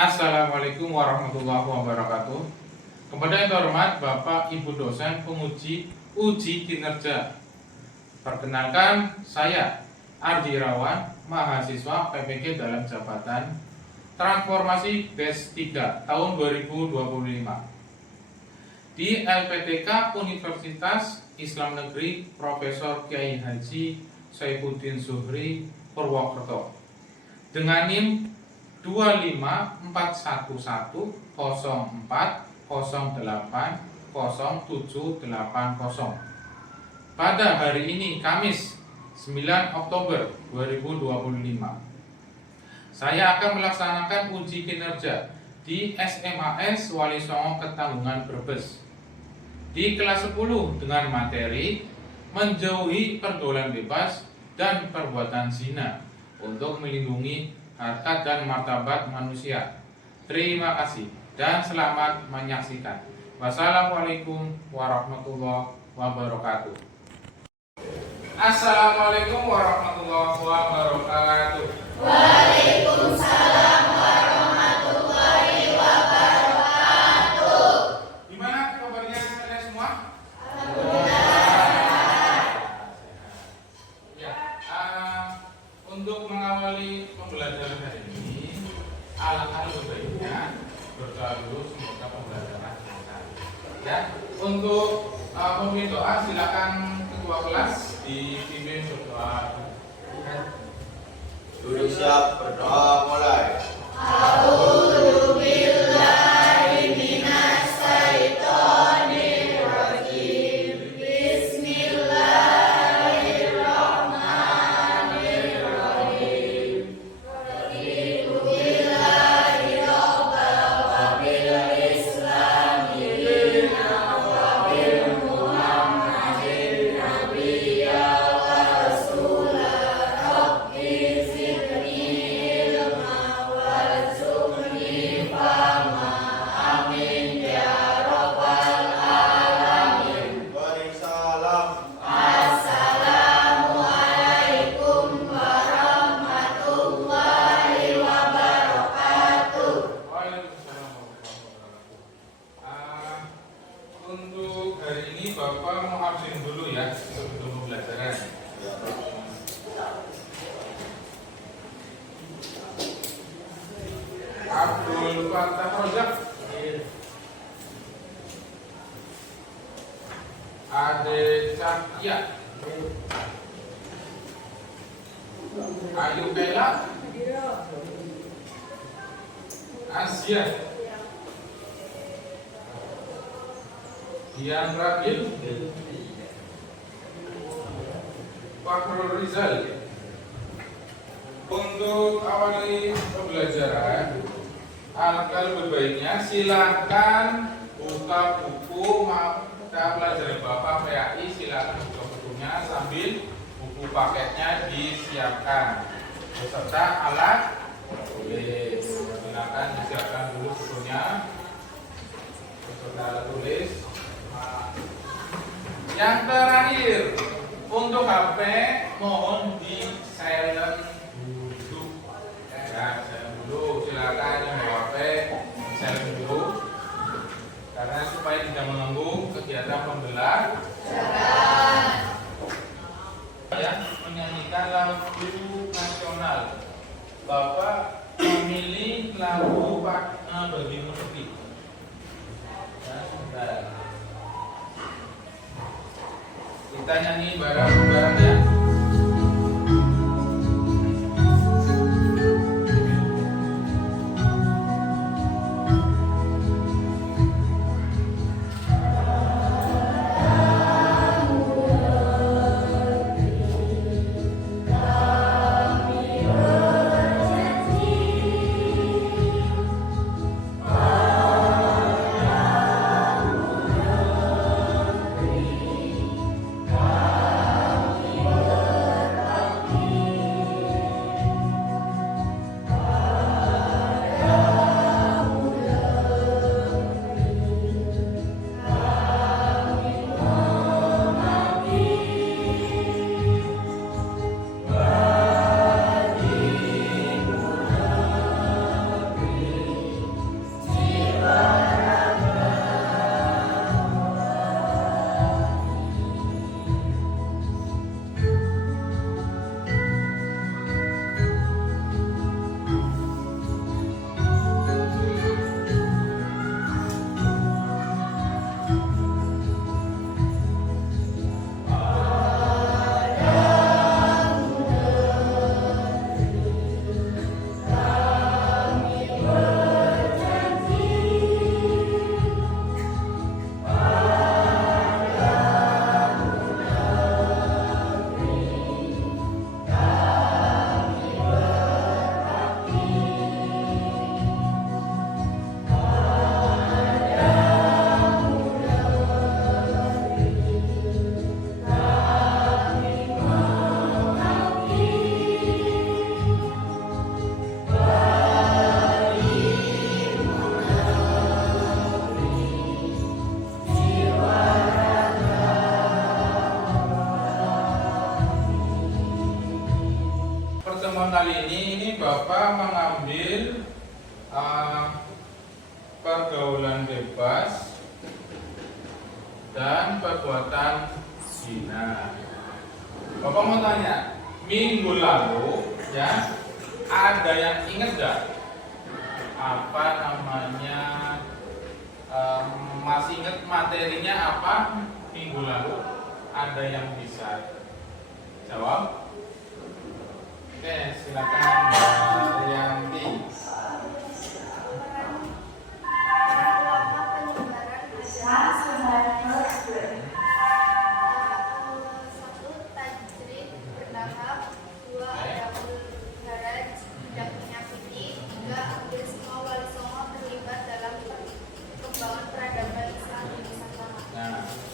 Assalamualaikum warahmatullahi wabarakatuh. Kepada yang terhormat Bapak Ibu dosen penguji uji kinerja. Perkenalkan, saya Ardi Irawan, mahasiswa PPG dalam jabatan Transformasi Batch 3 tahun 2025 di LPTK Universitas Islam Negeri Profesor Kiai Haji Saifuddin Zuhri Purwokerto dengan NIM 2541104080780. Pada hari ini Kamis 9 Oktober 2025 saya akan melaksanakan uji kinerja di SMAS Wali Songo Ketanggungan Brebes di kelas 10 dengan materi menjauhi pergaulan bebas dan perbuatan zina untuk melindungi harkat dan martabat manusia. Terima kasih dan selamat menyaksikan. Wassalamualaikum warahmatullahi wabarakatuh. Assalamualaikum warahmatullahi wabarakatuh. Waalaikumsalam warahmatullahi wabarakatuh. Gimana kabarnya kalian semua? Ya, untuk mengawali pembelajaran hari ini, alangkah lebih baiknya berdoa dulu semoga pembelajaran lancar. Ya, untuk pemimpin doa silakan ketua kelas dipimpin berdoa. Duduk siap, berdoa mulai. A'udzu billahi minas syaitonir rajim. Bismillahirrahmanirrahim. Raditu billahi rabban wa bil islami dinan wa bil muhammadin nabiyya wa rasulah. Rabbi zidni ilma warzuqni fahma. Amin ya rabbal alamin. Beri salam. Assalamualaikum warahmatullahi wabarakatuh. Waalaikumsalam warahmatullahi wabarakatuh. Untuk hari ini Bapak mau absen dulu ya sebelum pembelajaran. Abdul Fattah Rojak, Ade Cahya, Ayu Bella, Asia, Dian Rabil, Fakhrul Rizal. Untuk awali pembelajaran, alangkah lebih baiknya silakan buka buku mata pelajaran Bapak PAI. Silakan buka bukunya sambil buku paketnya disiapkan beserta alat tulis. Silakan disiapkan dulu bukunya beserta alat tulis. Yang terakhir, untuk HP mohon di silent dulu. Ya, silent dulu. Silakan yang bawa HP silent dulu, karena supaya tidak mengganggu kegiatan pembelajaran. Ya, menyanyikan lagu nasional. Bapak memilih lagu Bagi Menepi. Ya, sebentar. Kita nyanyi bareng-bareng ya. Kami pertemuan kali ini Bapak mengambil pergaulan bebas dan perbuatan zina. Bapak mau tanya, minggu lalu ya ada yang ingat gak apa namanya, masih ingat materinya apa minggu lalu? Ada yang bisa jawab? Oke, silakan Mbak Rianti.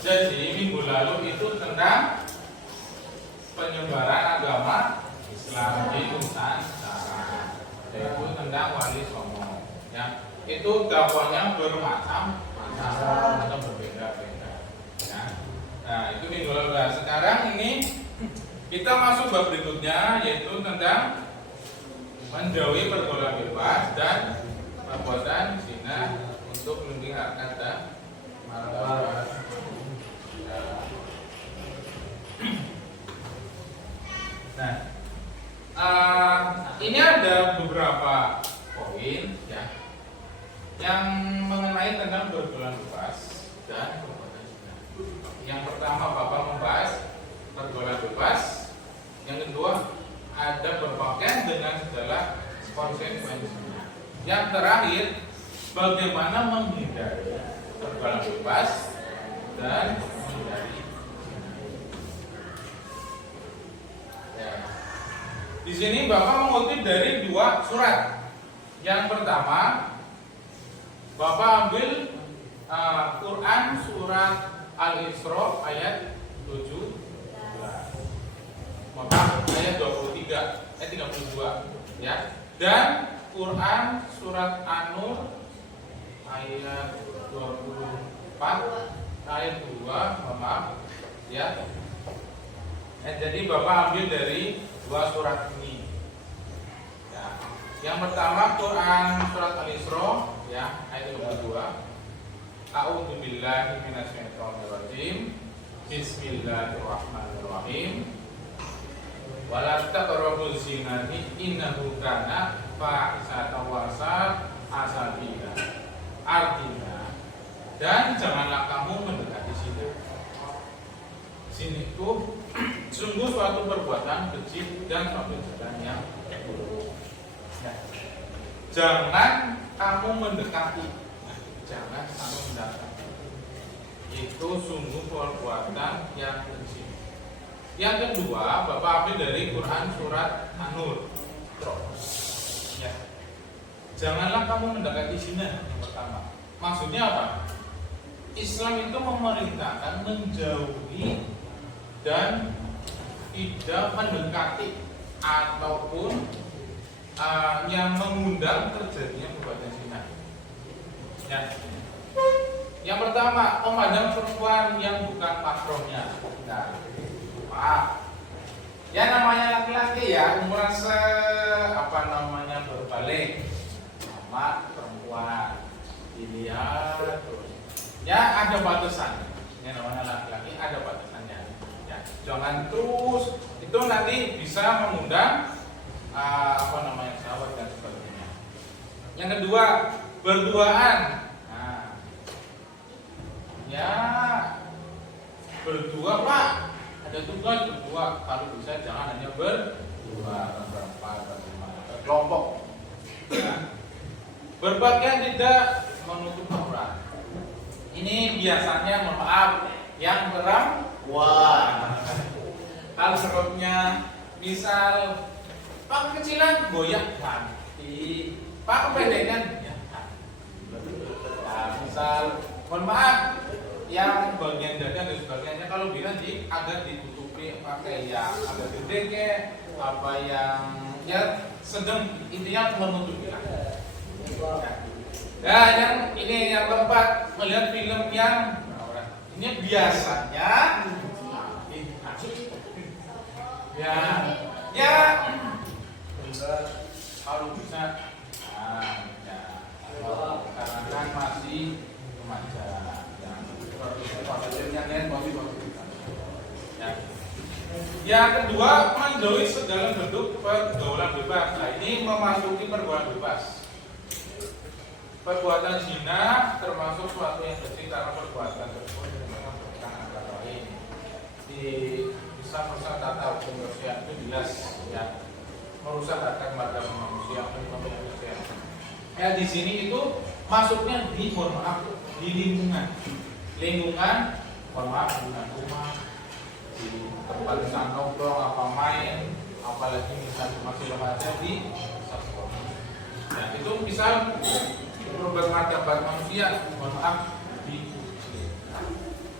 Jadi minggu lalu itu tentang penyebaran agama Islam di Nusantara, yaitu tentang Wali Songo. Ya, itu dakwahnya bermacam-macam atau berbeda-beda. Ya. Nah, itu minggu lalu. Nah, sekarang ini kita masuk bab berikutnya, yaitu tentang menjauhi pergaulan bebas dan perbuatan zina untuk melindungi harkat dan martabat. Nah, ini ada beberapa poin ya yang mengenai tentang pergaulan bebas dan perbuatan zina. Yang pertama Bapak membahas pergaulan bebas. Yang kedua ada berpakaian dengan segala konsekuensinya. Yang terakhir bagaimana menghindari pergaulan bebas dan menghindari. Di sini Bapak mengutip dari dua surat. Yang pertama, Bapak ambil Quran surat Al-Isra ayat 17. Maka ayat 32 ya. Dan Quran surat An-Nur ayat 24 ayat 2, maaf ya. Jadi Bapak ambil dari dua surat ini. Ya. Yang pertama Quran surat Al-Isra ya ayat 22. A'udzu billahi minasyaitonir rajim. Bismillahirrahmanirrahim. Wala taqrabuz zinati innahu kana fahishatan wa sabila. Artinya, dan janganlah kamu mendekati zina. Zina itu sungguh suatu perbuatan keji dan suatu jalan yang buruk. Ya. Jangan kamu mendekati, jangan kamu mendekati. Itu sungguh perbuatan yang keji. Yang kedua, Bapak ambil dari Quran surat An-Nur. Ya. Janganlah kamu mendekati zina. Yang pertama, maksudnya apa? Islam itu memerintahkan menjauhi dan tidak mendekati ataupun yang mengundang terjadinya perbuatan zina. Ya. Yang pertama, memandang perempuan yang bukan mahramnya. Nah, maaf. Ya namanya laki-laki ya umuran berbalik sama perempuan dilihat terus. Ya ada batasan. Yang namanya laki-laki ada batasannya. Ya, jangan terus itu nanti bisa mengundang syahwat dan sebagainya. Yang kedua, berduaan. Nah, ya berdua Pak, ada tugas berdua. Kalau bisa jangan hanya berdua, berempat, berlima, berkelompok. Ya. Berpakaian tidak menutup aurat. Ini biasanya mohon maaf yang perempuan. Hal sebabnya misal Pak kecilan goyang ganti, Pak kependekan ya. Nah, misal mohon maaf yang bagian dada dan sebagainya kalau bisa agak ditutupi pakai yang agak gede ke apa yang ya sedang intinya menutupi lah. Nah, yang ini yang keempat melihat film yang ini biasanya ya kalau bisa, ya, karena kan masih remaja, ya. Yang kedua, menjauhi segala bentuk pergaulan bebas. Nah, ini memasuki pergaulan bebas. Perbuatan zina termasuk suatu yang kecil karena perbuatan tersebut menyebabkan antara lain. Bisa merusak tata hukum sosial itu jelas, ya. Merusak harkat martabat manusia, manusia. Ya di sini itu masuknya di, mohon maaf, di lingkungan, mohon maaf, lingkungan rumah, di tempat misalnya nongkrong, apa main, apalagi misalnya masih remaja di sekolah. Nah itu misal merusak martabat manusia, mohon maaf, di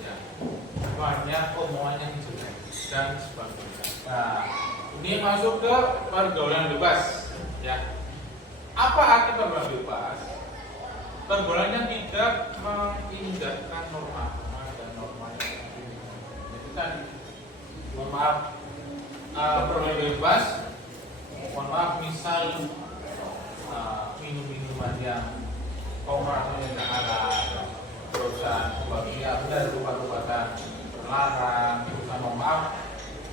ya banyak omongannya jelek dan sebagainya. Nah ini masuk ke pergaulan bebas, ya. Apa arti pergaulan bebas? Pergaulan yang tidak mengindahkan norma dan norma yang itu tadi. Mohon maaf, pergaulan bebas. Mohon maaf, misal minum-minuman yang komerasial yang halal, perusahaan sebagainya, ada obat-obatan terlarang. Mohon maaf,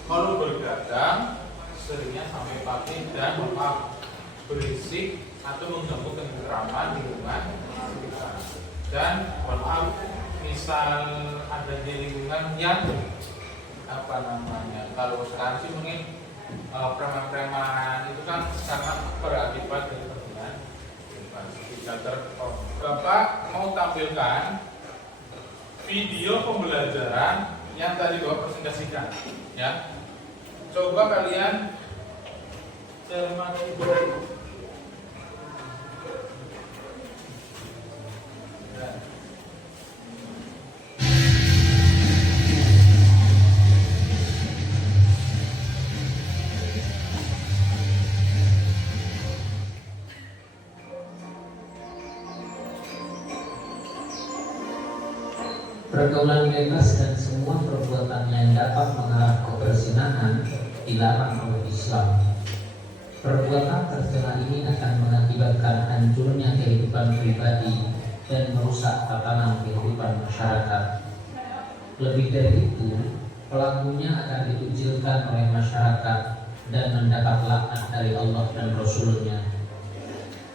kalau berdagang seringnya sampai pagi dan mohon maaf berisik atau mengganggu ketentraman lingkungan dan mohon maaf misal ada di lingkungan yang apa namanya, kalau sekarang sih mungkin preman-preman itu kan sangat berakibat dari pergaulan bisa Bapak mau tampilkan video pembelajaran yang tadi Bapak presentasikan, ya. Coba kalian cermati dulu. Pergaulan bebas dan semua perbuatan yang dapat mengarah ke perzinahan dilarang oleh Islam. Perbuatan tercela ini akan mengakibatkan hancurnya kehidupan pribadi dan merusak tatanan kehidupan masyarakat. Lebih dari itu, pelakunya akan dikucilkan oleh masyarakat dan mendapat laknat dari Allah dan Rasul-Nya.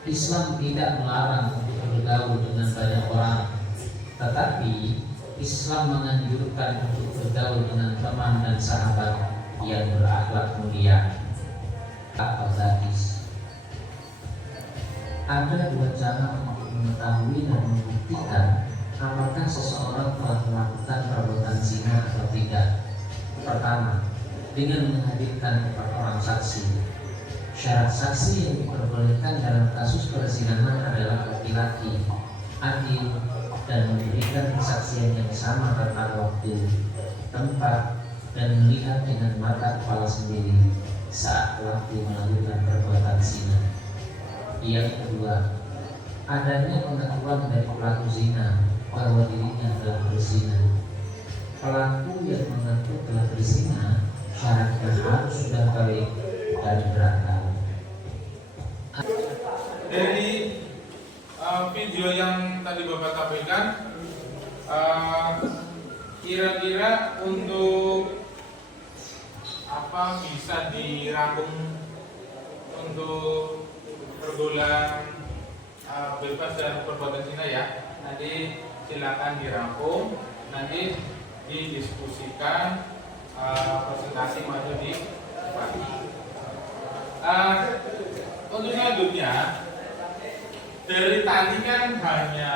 Islam tidak melarang untuk bergaul dengan banyak orang, tetapi Islam menganjurkan untuk bergaul dengan teman dan sahabat yang berakhlak mulia. Al-Hadis. Ada dua cara untuk mengetahui dan membuktikan apakah seseorang telah melakukan perbuatan zina atau tidak. Pertama, dengan menghadirkan 4 orang saksi. Syarat saksi yang diperbolehkan dalam kasus perzinahan adalah laki-laki, adil, dan memberikan kesaksian yang sama tentang waktu, tempat, dan melihat dengan mata kepala sendiri saat pelaku melakukan perbuatan zina. Yang kedua, adanya pengakuan dari pelaku zina bahwa dirinya telah berzina. Pelaku yang mengaku telah berzina syaratnya harus sudah balik dan berakal. Dari video yang tadi Bapak tampilkan, kira-kira untuk apa bisa dirangkum untuk pergaulan bebas dan perbuatan zina, ya. Nanti silakan dirangkum, nanti didiskusikan, presentasi maju di depan. Untuk selanjutnya, dari tadi kan hanya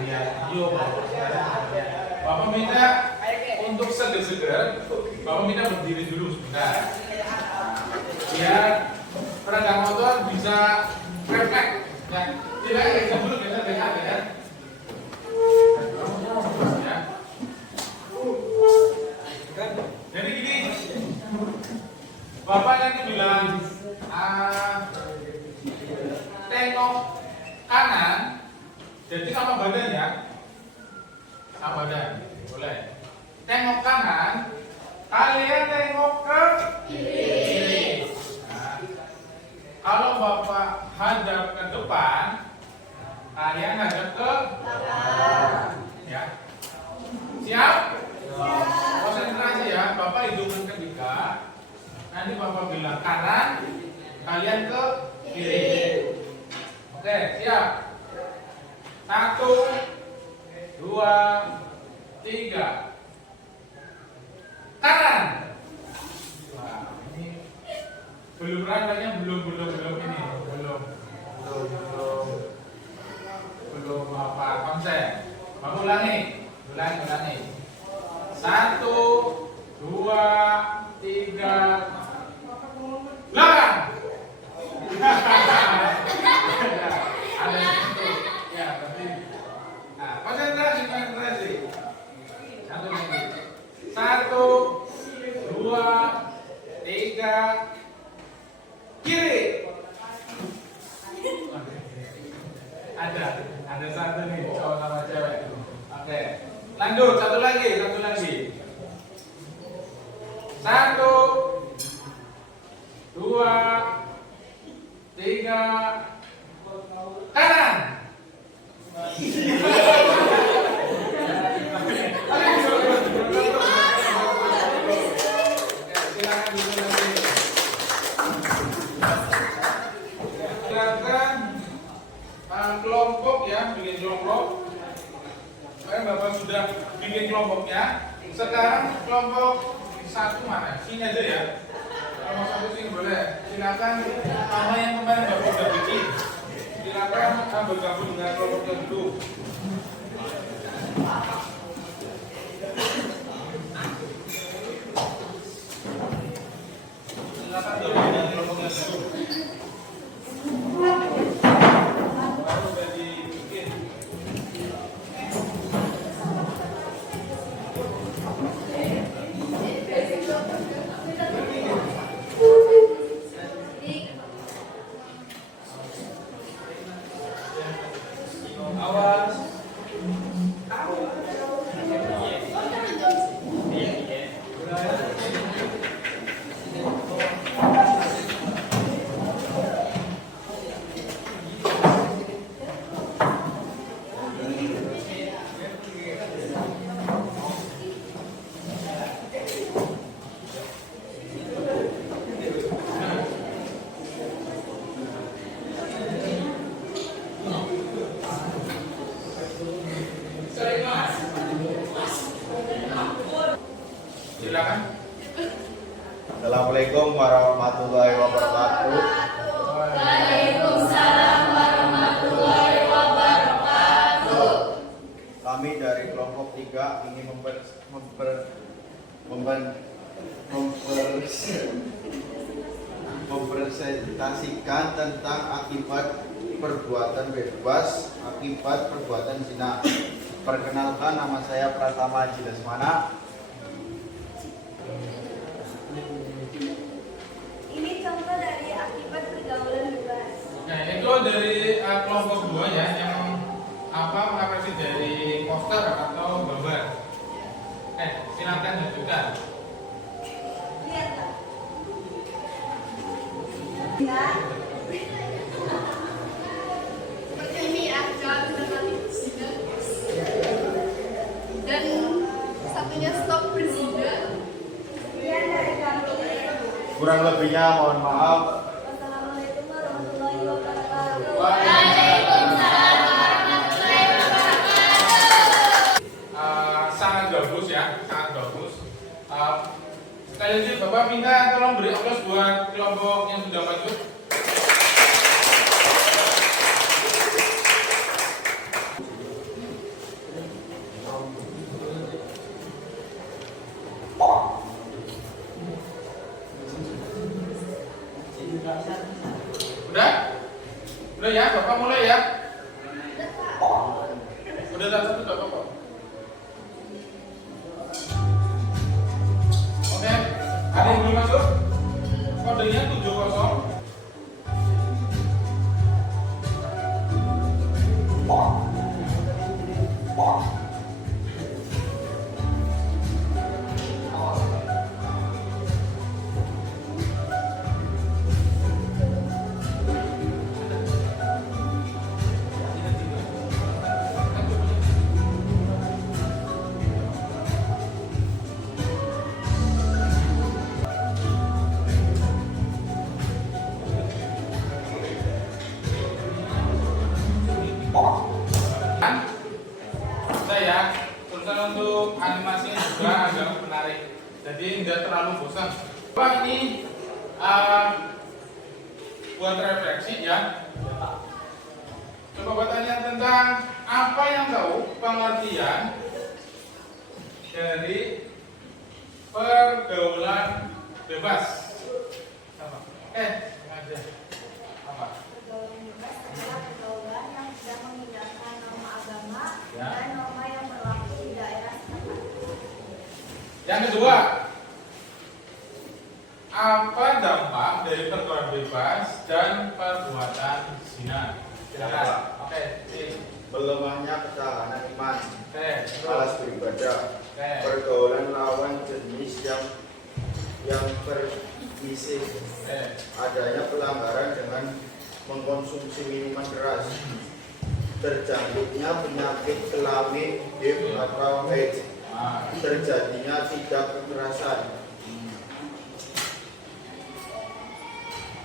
video, Bapak minta untuk seger-seger, Bapak minta berdiri dulu sebentar, biar pengendara motor bisa refleks, ya. Tidak ada dulu kita lihat, ya. Jadi gini, Bapak nanti bilang tengok kanan, jadi sama badan, ya, sama badan, boleh. Tengok kanan, kalian tengok ke kiri. Nah, Bapak hadap ke depan, kalian hadap ke belakang. ya. Siap? Konsentrasi ya. Bapak hitungan ketiga. Nanti Bapak bilang kanan, kalian ke kiri. Oke, siap. 1, 2, 3. Kanan. Wah, ini belum rasanya belum ini belum apa konsep. Mau ulangi. 1, 2, 3. Belakang. Ada itu. Ya, tapi konsentrasi. Satu lagi. 1, 2, 3. Kiri. Ada satu nih cowok sama cewek. Oke. Lanjut, satu lagi. 1, 2, 3. Kanan. Silakan kelompok ya, bikin kelompok. Bapak sudah bikin kelompoknya. Sekarang kelompok satu mana? Sini aja ya. Kelompok satu sini boleh. Silakan nama yang kemarin Bapak sudah bikin. Silakan bergabung dengan kelompok yang dulu. Silakan bergabung dengan kelompok yang dulu. Baru sudah dibikin. Awas. Silakan. Assalamualaikum warahmatullahi wabarakatuh. Waalaikumsalam warahmatullahi wabarakatuh. Kami dari kelompok 3 ingin mempresentasikan tentang akibat perbuatan bebas akibat perbuatan zina. Perkenalkan, nama saya Pratama Haji Lesmana. Ini contoh dari akibat pergaulan bebas. Nah, itu dari kelompok 2 ya, yang mengapresiasi dari poster atau gambar. Silakan lanjutkan. Lihat tak? Ya. Seperti ini akan dan satunya stop berzina. Sekian dari kami. Kurang lebihnya mohon maaf. Wassalamualaikum warahmatullahi wabarakatuh. Waalaikumsalam warahmatullahi wabarakatuh. Sangat bagus ya, sangat bagus. Sekali lagi Bapak minta tolong beri aplaus buat kelompok yang sudah maju. Udah ya, Bapak mulai ya. Udah satu Bapak kok. Oke, ada yang belum masuk? Kodenya 70. terlalu bosan. Coba ini buat refleksi ya. Coba bertanya tentang apa yang tahu pengertian dari pergaulan bebas. Sama. Aja. Apa? Pergaulan bebas adalah pergaulan yang tidak mengindahkan norma agama Ya. dan norma yang berlaku di daerah setempat. Yang kedua, apa dampak dari pergaulan bebas dan perbuatan zina? Silakan. Oke. Melemahnya ketahanan iman, Terus. malas beribadah, Oke. pergaulan lawan jenis yang permisif, adanya pelanggaran dengan mengkonsumsi minuman keras, terjangkitnya penyakit kelamin HIV atau AIDS, terjadinya tindak kekerasan.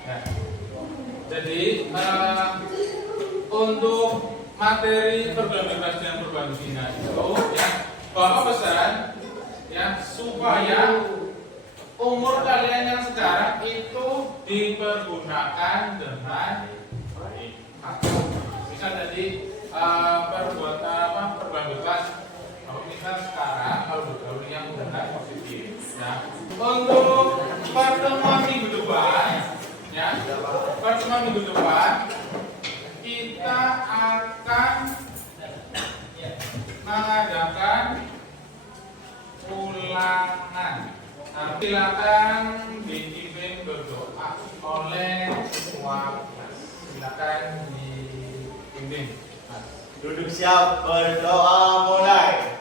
Ya. Jadi untuk materi pergaulan bebas dan perbuatan zina itu ya Bapak pesan ya supaya umur kalian yang sekarang itu dipergunakan dengan baik. Misal tadi pergaulan bebas. Kalau misal sekarang kalau bergaul yang benar positif ya. Untuk pertemuan minggu depan ya, pertemuan minggu depan kita akan mengadakan ulangan. Nah, silakan dipimpin berdoa oleh ketua kelas. Silakan dipimpin. Duduk siap, berdoa mulai.